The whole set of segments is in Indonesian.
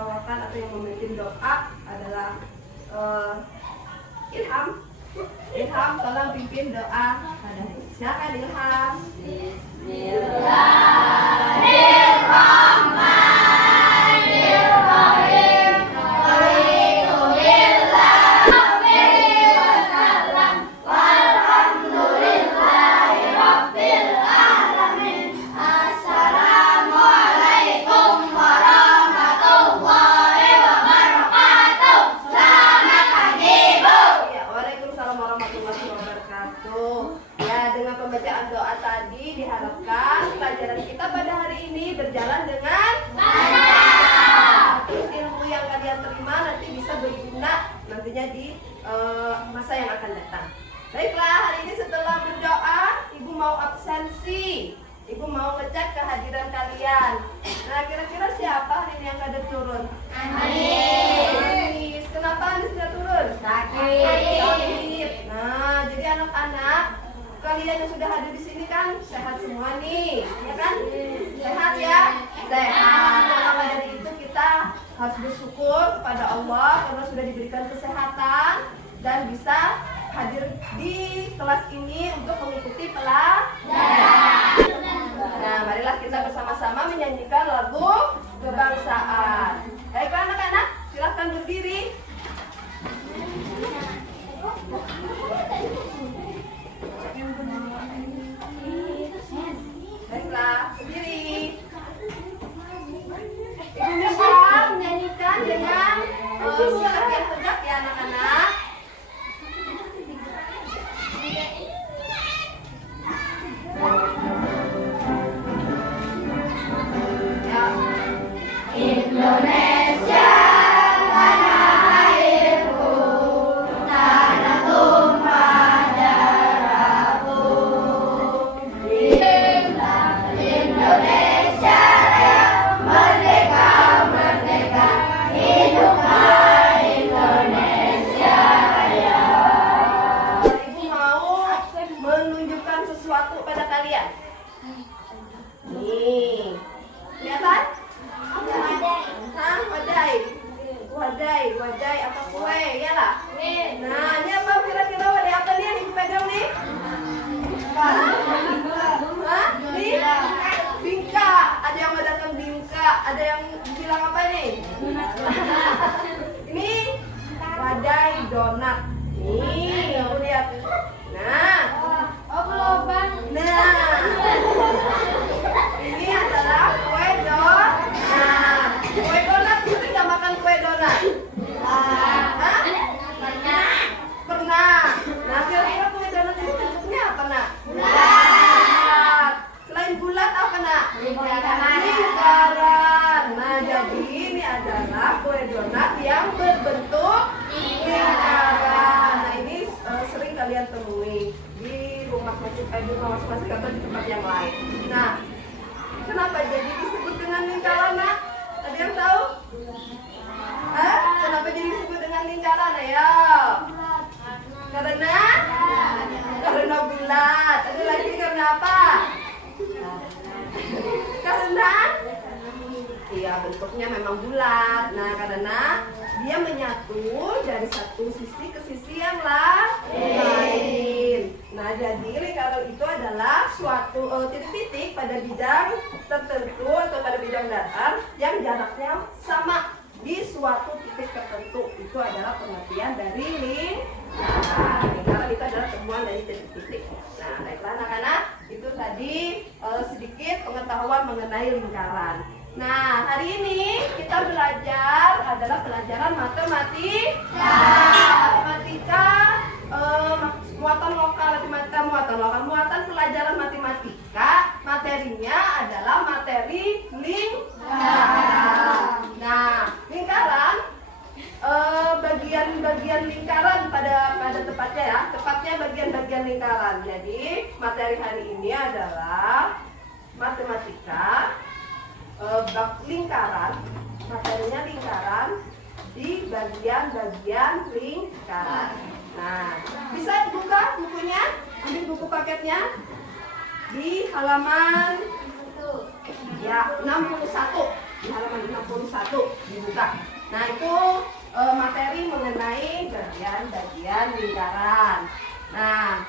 membawakan atau yang memimpin doa adalah Ilham. Ilham, tolong pimpin doa pada hari. Silakan Ilham. Pembacaan doa tadi diharapkan pelajaran kita pada hari ini berjalan dengan lancar. Terus ilmu yang kalian terima nanti bisa berguna nantinya di masa yang akan datang. Baiklah, hari ini setelah berdoa, Ibu mau absensi. Ibu mau ngecek kehadiran kalian. Nah, kira-kira siapa hari ini yang kada turun? Anis. Kenapa Anis tidak turun? Sakit. Nah, jadi anak-anak, kalian yang sudah hadir di sini kan sehat semua nih, ya kan? Sehat ya? Sehat. Nah, maka dari itu kita harus bersyukur kepada Allah karena sudah diberikan kesehatan dan bisa hadir di kelas ini untuk mengikuti pelajaran. Nah, marilah kita bersama-sama menyanyikan lagu kebangsaan. Baiklah anak-anak, silakan berdiri. Baiklah, berdiri. Ibu bisa menyanyikan dengan sikap yang tegak ya anak-anak. Ya. Indonesia tanah airku, tanah tumpah darahku. Indonesia Raya, merdeka, merdeka, hiduplah Indonesia Raya. Ibu mau menunjukkan sesuatu pada kalian. Nih, kelihatan? Hah? Wadai. Wadai apa kue? Ya lah. Nah, ini apa kira-kira wadai apa nih yang ibu pegang nih? Hah? Nih? Bingka. Ada yang mengatakan bingka. Ada yang bilang apa nih? Ini wadai donat. Nih, kamu lihat. Nah. Nah. Ini adalah kue donat. Kue donat, sering nggak makan kue donat? Hah? Pernah. Nah, kira-kira kue donat ini bentuknya apa, Nak? Bulat. Selain bulat apa, Nak? Lingkaran. Nah, jadi ini adalah kue donat yang berbentuk lingkaran. Nah, ini sering kalian temui di rumah masing-masing atau di tempat yang lain. Nah, kenapa jadi disebut dengan lingkaran, Nak? Ada yang tahu? Kenapa jadi disebut dengan lingkaran? Ayo. Karena bulat. Ada lagi karena apa? Karena iya, bentuknya memang bulat. Nah, karena dia menyatu dari satu sisi ke sisi yang lain. Nah, jadi lingkaran itu adalah suatu titik-titik pada bidang tertentu atau pada bidang datar yang jaraknya sama di suatu titik tertentu. Itu adalah pengertian dari lingkaran. Lingkaran itu adalah temuan dari titik-titik. Nah, baiklah anak-anak, itu tadi sedikit pengetahuan mengenai lingkaran. Nah, hari ini kita belajar adalah pelajaran matematika. Muatan pelajaran matematika. Materinya adalah materi lingkaran. Nah, lingkaran bagian-bagian lingkaran pada tepatnya ya, tepatnya bagian-bagian lingkaran. Jadi materi hari ini adalah matematika. Bab lingkaran, materinya lingkaran di bagian-bagian lingkaran. Nah, bisa dibuka bukunya, ambil buku paketnya di halaman ya 61. di halaman 61 dibuka. Nah itu materi mengenai bagian lingkaran. Nah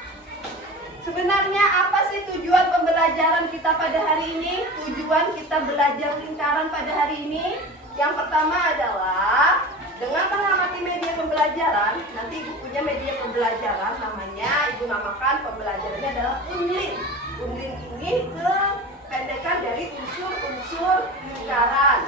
sebenarnya apa sih tujuan pembelajaran kita pada hari ini? Tujuan kita belajar lingkaran pada hari ini yang pertama adalah dengan mengamati media pembelajaran. Nanti ibu punya media pembelajaran namanya, ibu namakan pembelajarannya adalah Unlin. Unlin ini kependekan dari unsur-unsur lingkaran.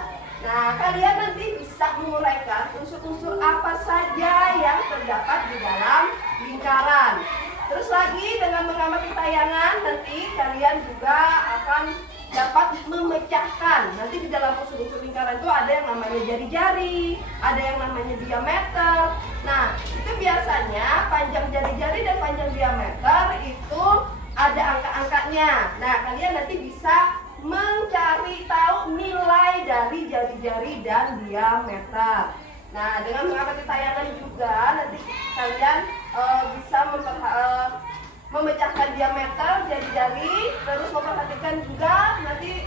Nah, kalian nanti bisa menguraikan unsur-unsur apa saja yang terdapat di dalam lingkaran. Terus lagi dengan mengamati tayangan nanti kalian juga akan dapat memecahkan. Nanti di dalam unsur-unsur lingkaran itu ada yang namanya jari-jari, ada yang namanya diameter. Nah, itu biasanya panjang jari-jari dan panjang diameter itu ada angka-angkanya. Nah, kalian nanti bisa mencari tahu nilai dari jari-jari dan diameter. Nah, dengan mengamati tayangan juga nanti kalian bisa memecahkan diameter jari-jari, terus memperhatikan juga nanti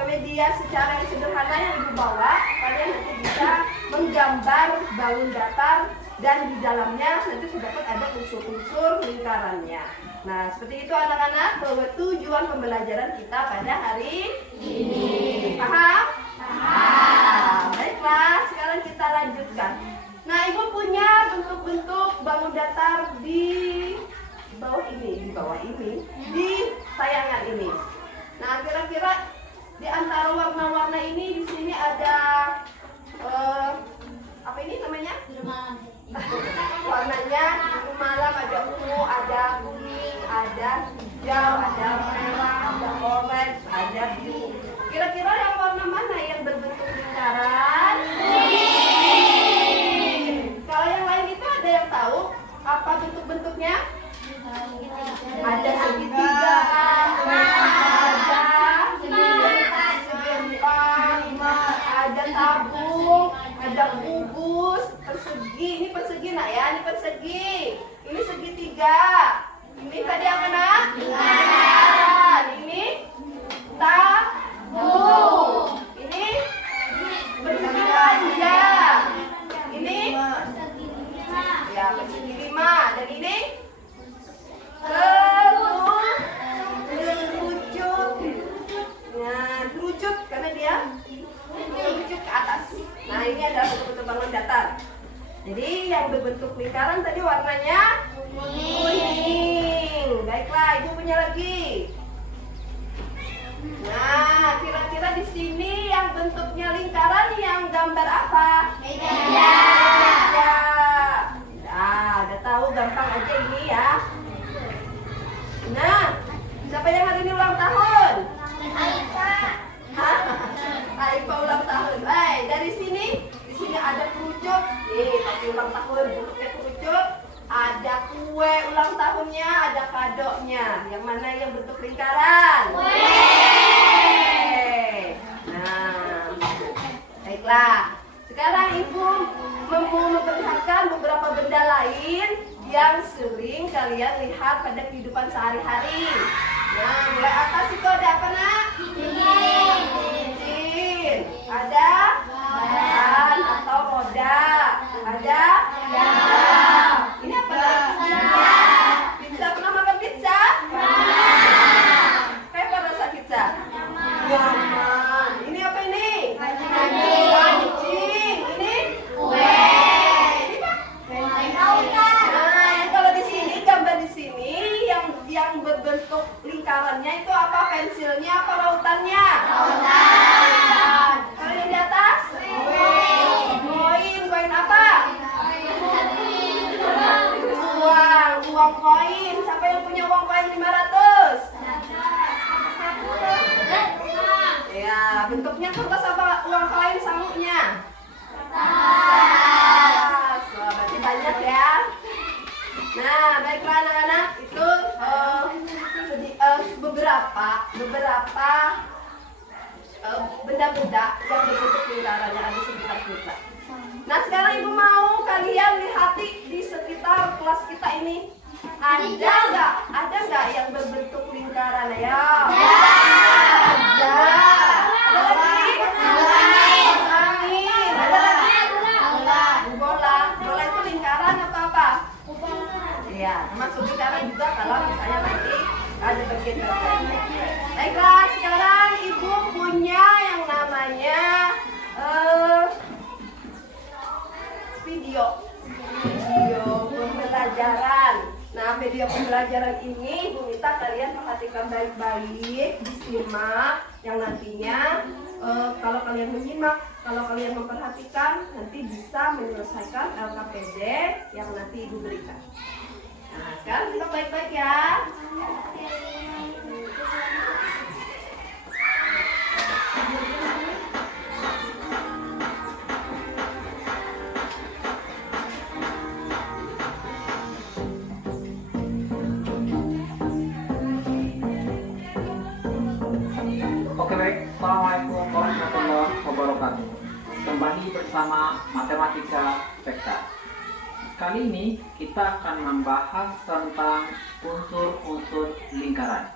media secara yang sederhana yang ibu bawa. Kalian nanti bisa menggambar balon datar dan di dalamnya nanti terdapat ada unsur-unsur lingkarannya. Nah, seperti itu anak-anak bahwa tujuan pembelajaran kita pada hari ini. Paham? Paham. Baiklah, sekarang kita lanjutkan. Nah, ibu punya bentuk-bentuk balon datar di bawah ini, di tayangan ini. Nah, kira-kira di antara warna-warna ini di sini ada apa ini namanya? Warnanya biru malam, ada ungu, ada kuning, ada hijau, ada merah, ada orange, ada biru. Kira-kira yang warna mana yang berbentuk lingkaran? Kalau yang lain itu ada yang tahu apa bentuk-bentuknya? Ada segitiga, ada tabung, ada kubus, persegi. Ini persegi nak ya, ini persegi. Ini segitiga. Ini tadi apa nak? Lingkaran. Ini tabung. Ini persegi panjang. Ini ya persegi 5. Dan ini kerucut. Nah, kerucut karena dia merujuk ke atas. Nah, ini adalah bentuk-bentuk balon datar. Jadi yang berbentuk lingkaran tadi warnanya kuning. Baiklah, ibu punya lagi. Nah, kira-kira di sini yang bentuknya lingkaran yang gambar apa? Meja. Nah, udah tahu, gampang aja ini ya. Nah, siapa yang hari ini ulang tahun? Aifa ulang tahun. Dari sini, di sini ada kerucut. Tapi ulang tahun bentuknya kerucut. Ada kue ulang tahunnya, ada kadonya. Yang mana yang bentuk lingkaran? Kue. Nah, baiklah. Sekarang ibu memperlihatkan beberapa benda lain yang sering kalian lihat pada kehidupan sehari-hari. Nah, mulai atas itu ada apa nak? Cincin. Ada ban atau roda. Ada jam. Ini apa nak? Pizza. Pernah makan pizza? Kayak apa rasa pizza? Nyaman. Ini apa ini? Kancing. Ini kue. Ini apa? Nah, kalau di sini gambar di sini yang berbentuk lingkarannya itu apa? Pensilnya apa lautannya? Lautan. Kalau yang di atas? Koin apa? Uang koin. Siapa yang punya uang koin 500? Ya, bentuknya kertas apa uang koin sanguknya? Kertas. Berarti banyak ya. Nah, baiklah anak-anak, itu beberapa benda-benda yang berbentuk lingkarannya ada sekitar kita. Nah, sekarang ibu mau kalian lihat di sekitar kelas kita ini ada nggak yang berbentuk lingkaran ya? Ada. Ada lagi. video pembelajaran ini Bu minta kalian perhatikan baik-baik, disimak, yang nantinya kalau kalian menyimak, kalau kalian memperhatikan, nanti bisa menyelesaikan LKPD yang nanti Ibu berikan. Nah, sekarang simak baik-baik ya. Oke baik, Assalamualaikum warahmatullahi wabarakatuh. Kembali bersama Matematika Vektor. Kali ini kita akan membahas tentang unsur-unsur lingkaran.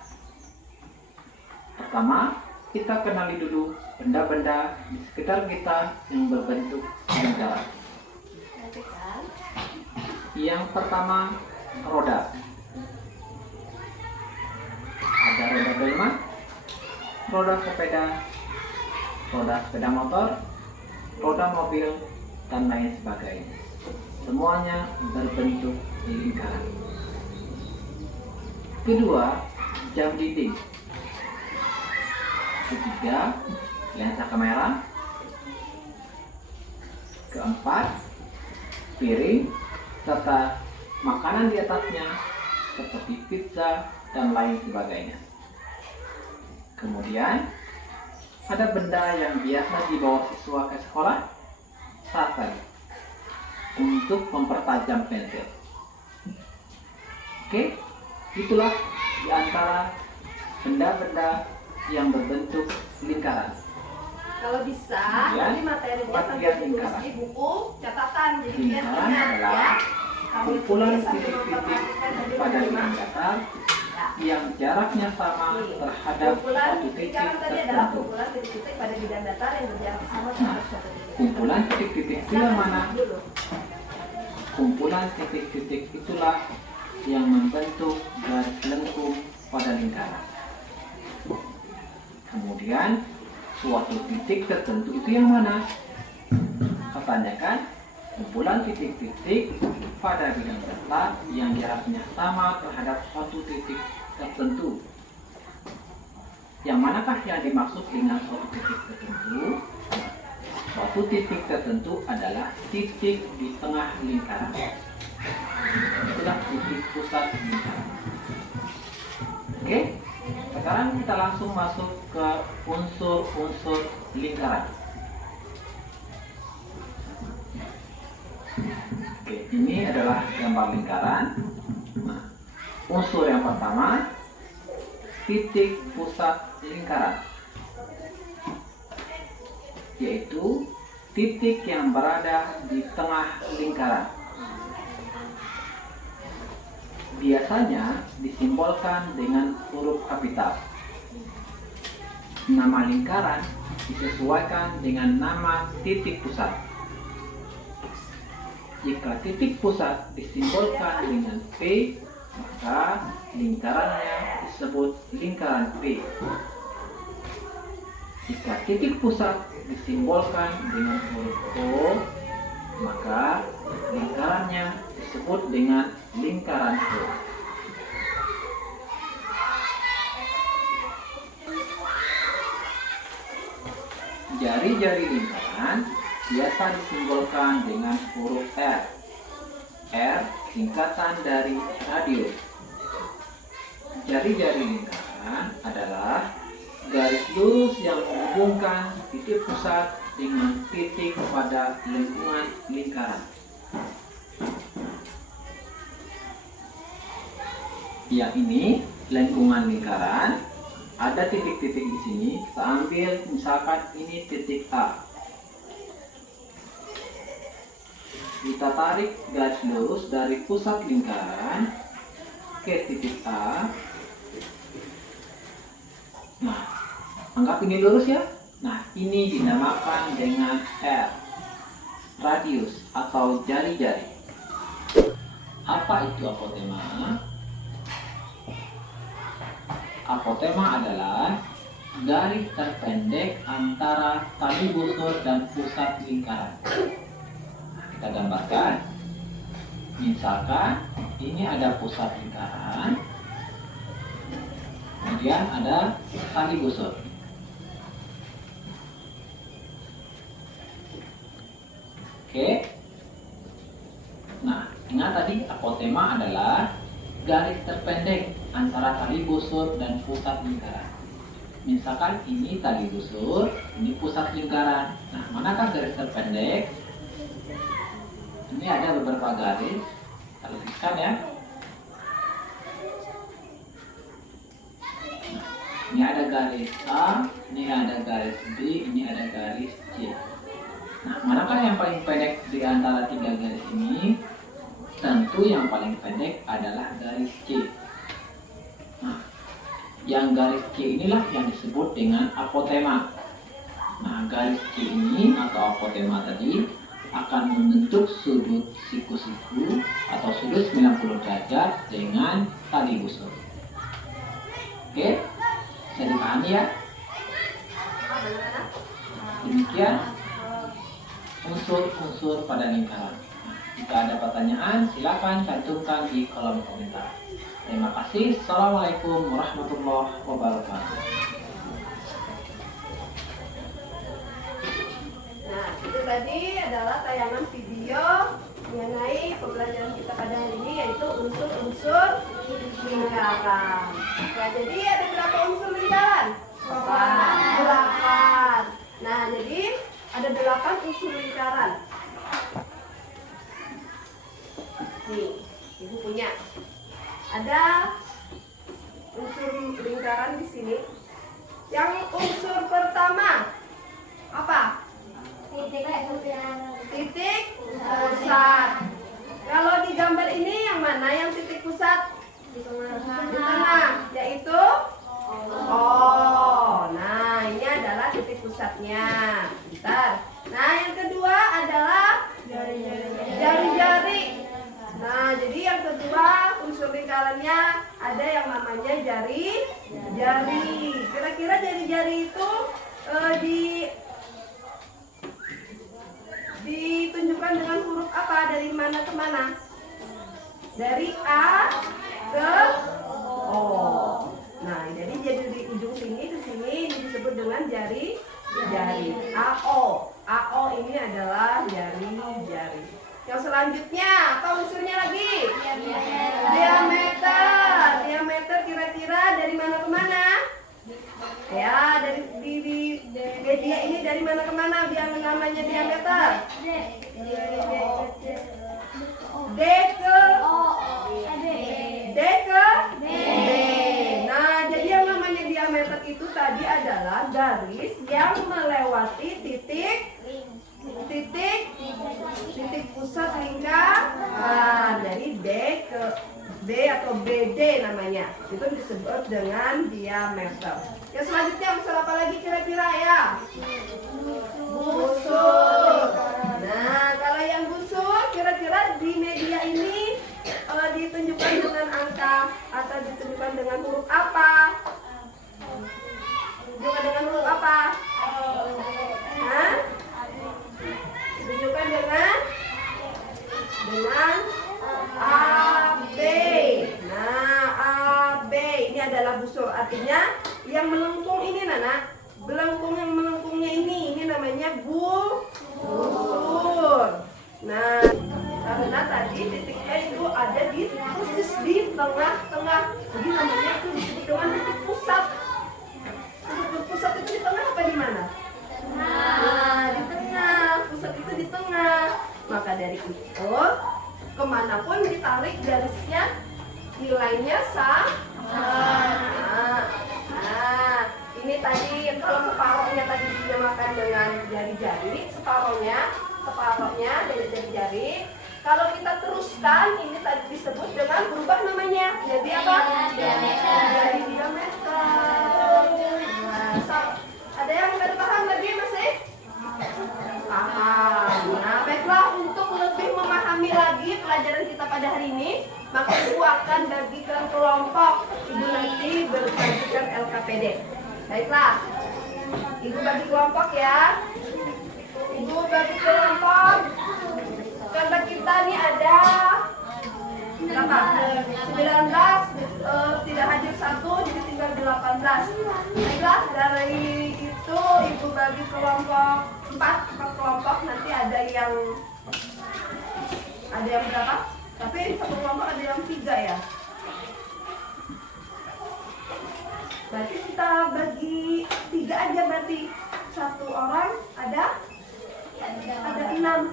Pertama, kita kenali dulu benda-benda di sekitar kita yang berbentuk lingkaran. Yang pertama, roda. Ada roda delman, roda sepeda, roda sepeda motor, roda mobil, dan lain sebagainya. Semuanya berbentuk lingkaran. Kedua, jam dinding. Ketiga, lensa kamera. Keempat, piring serta makanan di atasnya seperti pizza dan lain sebagainya. Kemudian ada benda yang biasa dibawa siswa ke sekolah, sasen untuk mempertajam pensil. Oke, itulah di antara benda-benda yang berbentuk lingkaran. Kalau bisa, Kemudian, nanti materinya sampai bagian ditulis lingkaran. di buku catatan. Jadi biar Lingkaran ingat adalah ya. Kamu kumpulan tulis sambil titik-titik memperhatikan tadi pada bagaimana. bidang datar Ya. yang jaraknya sama terhadap Kumpulan satu titik lingkaran tadi adalah tertentu. kumpulan titik-titik pada bidang datar yang berjarak sama terhadap satu titik. Kumpulan titik-titik itu yang mana? Dulu. Kumpulan titik-titik itulah yang membentuk garis lengkung pada lingkaran. Kemudian suatu titik tertentu itu yang mana? Katanya kan, kumpulan titik-titik pada bidang datar yang jaraknya sama terhadap suatu titik tertentu. Yang manakah yang dimaksud dengan suatu titik tertentu? Suatu titik tertentu adalah titik di tengah lingkaran. Itulah titik pusat lingkaran. Oke, sekarang kita langsung masuk ke unsur-unsur lingkaran. Oke, ini adalah gambar lingkaran. Nah, unsur yang pertama, titik pusat lingkaran, yaitu titik yang berada di tengah lingkaran. Biasanya disimbolkan dengan huruf kapital. Nama lingkaran disesuaikan dengan nama titik pusat. Jika titik pusat disimbolkan dengan P, maka lingkarannya disebut lingkaran P. Jika titik pusat disimbolkan dengan huruf O, maka lingkarannya disebut dengan lingkaran O. Jari-jari lingkaran biasa disimbolkan dengan huruf R. R singkatan dari radius. Jari-jari lingkaran adalah garis lurus yang menghubungkan titik pusat dengan titik pada lingkungan lingkaran. Ya, ini lingkungan lingkaran. Ada titik-titik di sini. Kita ambil misalkan ini titik A. Kita tarik garis lurus dari pusat lingkaran ke titik A. Nah, anggap ini lurus ya. Nah, ini dinamakan dengan R, radius atau jari-jari. Apa itu apotema? Apotema adalah garis terpendek antara tali busur dan pusat lingkaran. Kita gambarkan. Misalkan ini ada pusat lingkaran, kemudian ada tali busur. Oke. Nah, ingat tadi apotema adalah garis terpendek antara tali busur dan pusat lingkaran. Misalkan ini tali busur, ini pusat lingkaran. Nah, manakah garis terpendek? Ini ada beberapa garis, kita lukiskan ya. Nah, ini ada garis A, ini ada garis B, ini ada garis C. Nah, manakah yang paling pendek di antara tiga garis ini? Tentu yang paling pendek adalah garis C. Nah, yang garis C inilah yang disebut dengan apotema. Nah, garis C ini atau apotema tadi akan membentuk sudut siku-siku atau sudut 90 derajat dengan tali busur. Oke, bisa dipahami ya? Demikian unsur-unsur pada lingkaran. Jika ada pertanyaan, silakan cantumkan di kolom komentar. Terima kasih. Assalamualaikum warahmatullahi wabarakatuh. Nah, itu tadi adalah tayangan video mengenai pembelajaran kita pada hari ini, yaitu unsur-unsur lingkaran. Nah, jadi ada berapa unsur lingkaran? 8. Nah, jadi ada 8 unsur lingkaran. Nih, ibu punya. Ada unsur lingkaran di sini. Yang unsur pertama apa? Titik pusat. Kalau di gambar ini yang mana yang titik pusat? Di tengah, yaitu O. Nah, ini adalah titik pusatnya. Bentar. Nah, yang kedua adalah jari-jari. Nah, jadi yang kedua unsur lingkarannya ada yang namanya jari-jari. Kira-kira jari-jari itu ditunjukkan dengan huruf apa? Dari mana ke mana? Dari A ke O. Nah, jadi di ujung sini ke sini ini disebut dengan jari-jari. AO. AO ini adalah jari-jari. Yang selanjutnya apa unsurnya lagi? Diameter. Diameter kira-kira dari mana ke mana? Ya, dari di media ini dari mana ke mana dia namanya diameter? D ke B. Nah, jadi yang namanya diameter itu tadi adalah garis yang melewati titik pusat lingkaran dari D ke B atau BD namanya. Itu disebut dengan diameter. Yang selanjutnya unsur apa lagi kira-kira ya? Busur. Nah, kalau yang busur kira-kira di media ini ditunjukkan dengan angka atau ditunjukkan dengan huruf apa? Ditunjukkan dengan huruf apa? Hah? Ditunjukkan dengan AB. Nah, AB ini adalah busur. Artinya yang melengkung ini, Nana. Yang melengkungnya ini namanya busur. Nah, karena tadi titiknya itu ada di persis di tengah-tengah. Jadi namanya itu disebut dengan titik pusat. Titik pusat itu di tengah apa di mana? Nah, di tengah. Pusat itu di tengah. Maka dari itu kemanapun ditarik garisnya nilainya sama. Nah, ini tadi kalau separohnya tadi dinamakan dengan jari-jari, separohnya dari jari-jari. Kalau kita teruskan ini tadi disebut dengan berubah namanya. Jadi apa? Jadi diameter. Nah, ada yang nggak paham lagi masih? Paham. Nah, baiklah, untuk lebih memahami lagi pelajaran kita pada hari ini, maka Ibu akan bagikan kelompok. Ibu nanti berbagikan LKPD. Baiklah, Ibu bagi kelompok ya. Ibu bagi kelompok. Kelompok kita ini ada kelompok empat kelompok, nanti ada yang berapa? Tapi satu kelompok ada yang 3 ya. Berarti kita bagi 3 aja, berarti satu orang ada 6.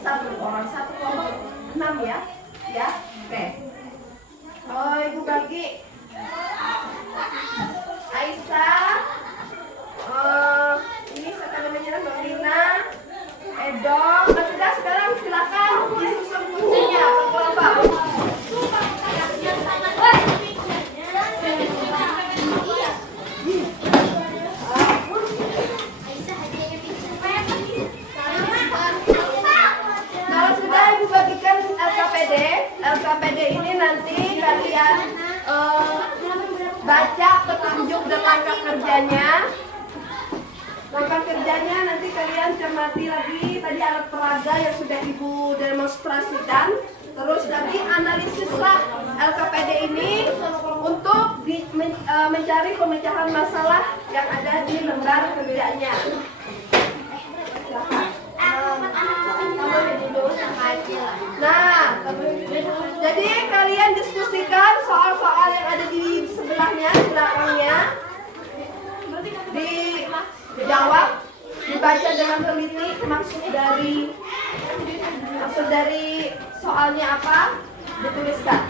Satu orang satu kelompok 6 ya. Ya, oke. Oh, Ibu bagi. Aisyah, ini siapa namanya, Mbak Lina, Edo, sudah, sekarang silakan disusun kursinya ke kelompok. Kalau sudah Ibu bagikan LKPD ini nanti kalian baca petunjuk dan langkah kerjanya. Langkah kerjanya nanti kalian cermati lagi tadi alat peraga yang sudah Ibu demonstrasikan. Terus nanti analisislah LKPD ini untuk mencari pemecahan masalah yang ada di lembar kerjanya. Nah, jadi kalian diskusikan soal-soal yang ada di sebelahnya, di belakangnya, dijawab, dibaca dengan teliti maksud dari soalnya apa, dituliskan.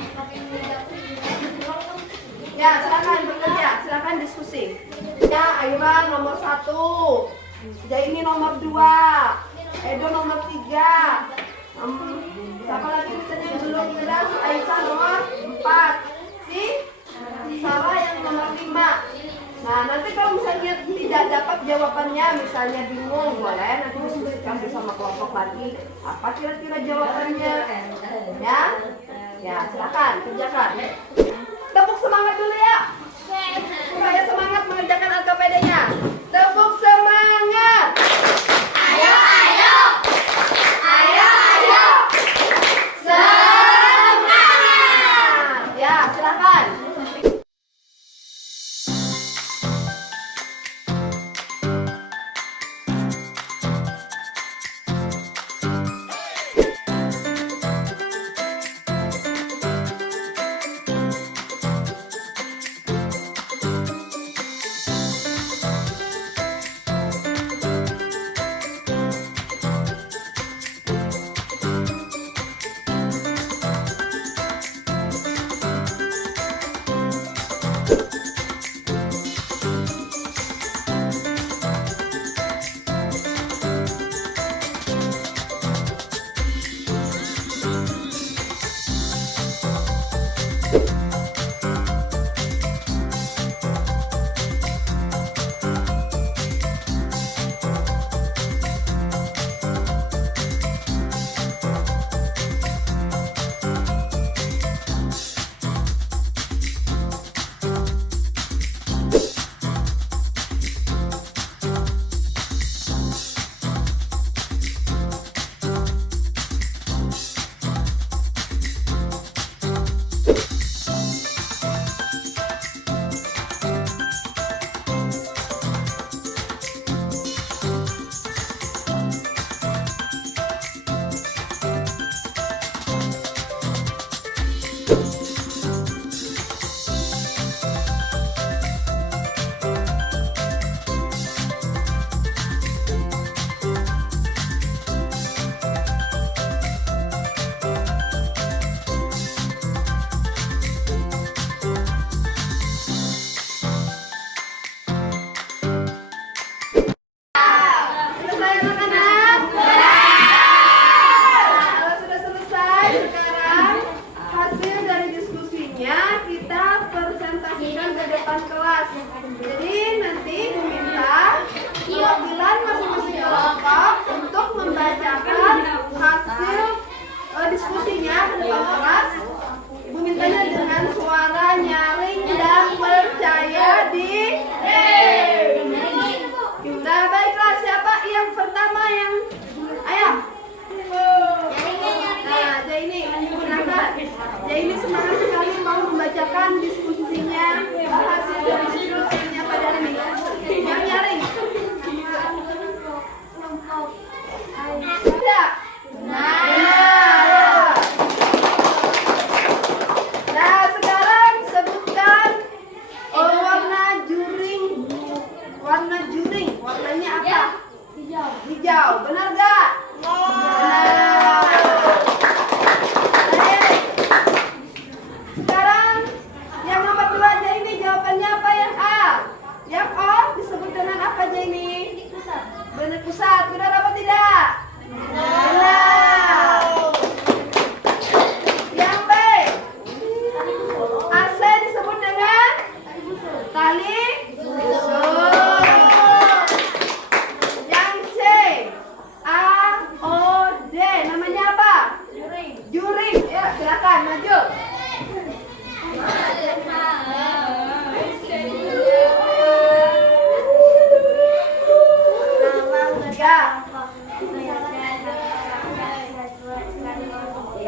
Ya, silakan bekerja, silakan diskusi. Ya, Aira nomor 1, Jaini nomor 2, Edo nomor 3. Siapa lagi misalnya yang belum jelas? Aisyah nomor 4, si Sarah yang nomor 5. Nah, nanti kalau misalnya tidak dapat jawabannya, misalnya bingung, boleh nanti diskusikan bersama kelompok lagi. Apa kira-kira jawabannya? Ya, silakan kerjakan. Tepuk semangat dulu ya, supaya semangat mengerjakan LKPD-nya. Tepuk semangat. Ayo, ayo. Ayo, ayo. Semangat. Ya, silakan.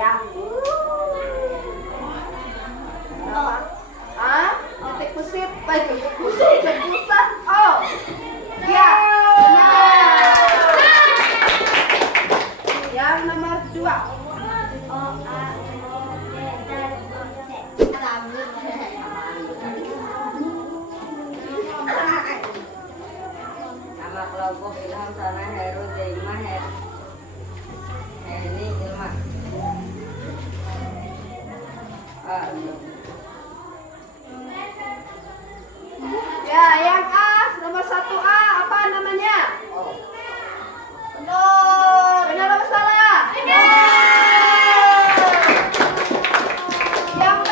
ya. Apa? Ah, titik pusat, titik pusat. Oh, ya, benar. Yang nomor 2. Nama kelompok Ilham Sana Heru Jaimah Heni Ilmah. Ya, yang A, nomor 1A, apa namanya? Benar. Benar apa salah? Benar. Yang B.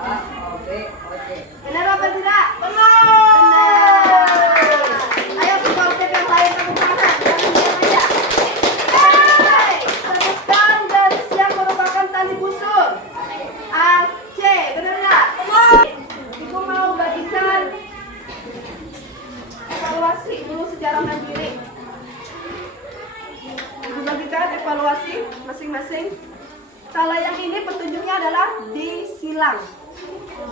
A, O, B, O, C. Benar apa tidak? Benar. Ayo supporter yang lain tepuk tangan. Jangan diam aja. Hai. Sebutkan garis yang merupakan tali busur. A, C. Benar nggak? Benar. Ibu mau bagikan evaluasi dulu secara mandiri. Ibu bagikan evaluasi masing-masing. Kalau yang ini petunjuknya adalah disilang.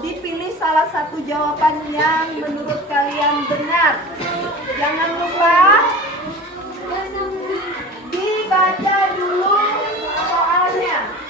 Dipilih salah satu jawaban yang menurut kalian benar. Jangan lupa dibaca dulu soalnya.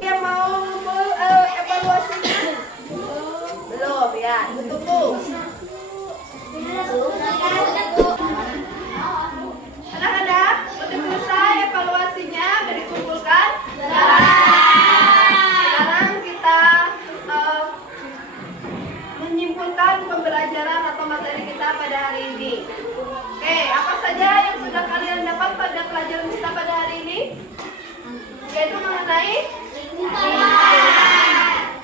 Yang mau evaluasinya? Belum ya, tunggu. Anak-anak, udah selesai evaluasinya, udah dikumpulkan? Sekarang kita menyimpulkan pembelajaran atau materi kita pada hari ini. Oke, apa saja yang sudah kalian dapat pada pelajaran kita pada hari ini? Yaitu mengenai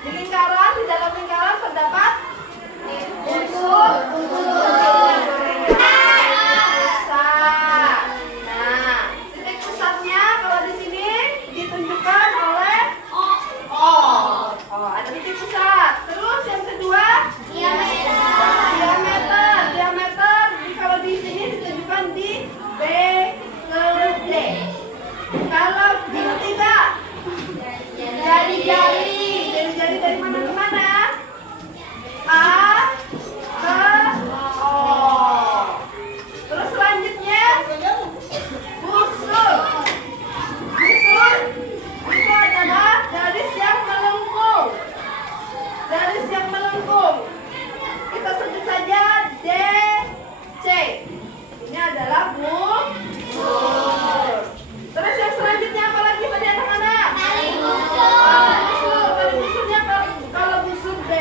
di lingkaran, di dalam lingkaran terdapat unsur pusat. Nah, titik pusatnya kalau di sini ditunjukkan oleh O. Oh, ada titik pusat. Terus yang kedua, diameter. Diameter kalau di sini ditunjukkan di B ke D. Kalau di tidak, jari-jari. Jari-jari dari mana ke mana? A ke O. Terus selanjutnya busur. Busur itu adalah garis yang melengkung. Garis yang melengkung. Kita sebut saja DC. Ini adalah busur. Terus yang selanjutnya apa lagi tadi anak-anak? Tali busur. Tali busurnya kalau busur D.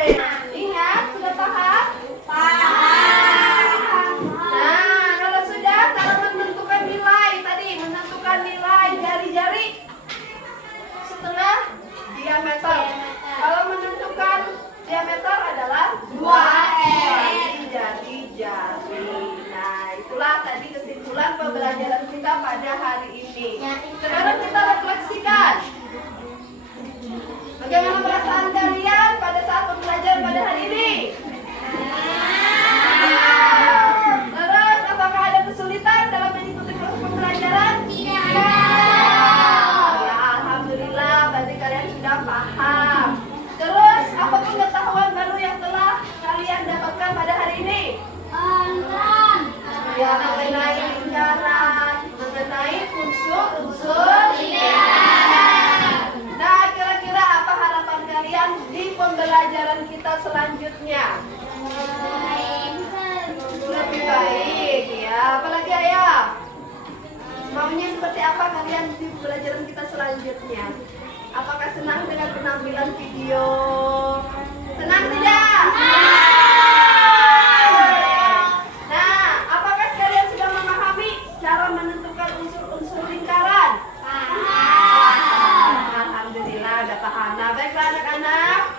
Ingat, sudah paham? Paham. Nah, kalau sudah, cara menentukan nilai tadi, menentukan nilai jari-jari setengah diameter. Kalau menentukan diameter adalah 2 jari-jari. Nah, itulah tadi kesimpulan pembelajaran kita pada hari ini. Sekarang kita refleksikan. Bagaimana perasaan kalian pada saat pembelajaran pada hari ini? Terus, apakah ada kesulitan dalam mengikuti proses pembelajaran? Tidak. Ya, alhamdulillah, berarti kalian sudah paham. Terus, apa pengetahuan baru yang telah kalian dapatkan pada hari ini? Ya, mengenai lingkaran, mengenai unsur-unsur lingkaran. seperti apa kalian di pembelajaran kita selanjutnya? Apakah senang dengan penampilan video? Senang tidak? Nah, apakah kalian sudah memahami cara menentukan unsur-unsur lingkaran? Alhamdulillah, ada paham. Nah, baiklah anak-anak.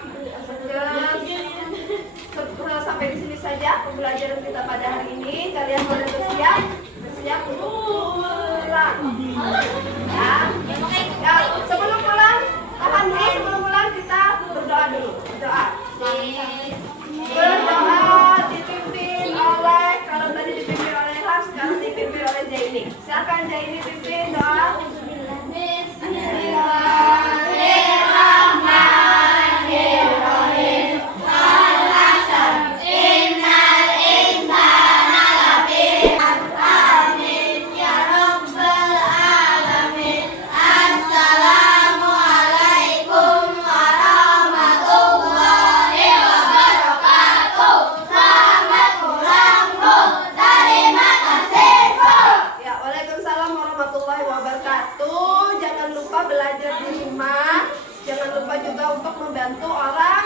Sampai di sini saja pembelajaran kita pada hari ini. Kalian boleh bersiap untuk pulang. Ya. Ya, sebelum pulang, sebelum pulang kita berdoa dulu. Berdoa. Berdoa dipimpin oleh, kalau tadi dipimpin oleh Ilham, sekarang dipimpin oleh Zaini. Silakan Zaini pimpin doa. Ya, waalaikumsalam warahmatullahi wabarakatuh. Jangan lupa belajar di rumah. Jangan lupa juga untuk membantu orang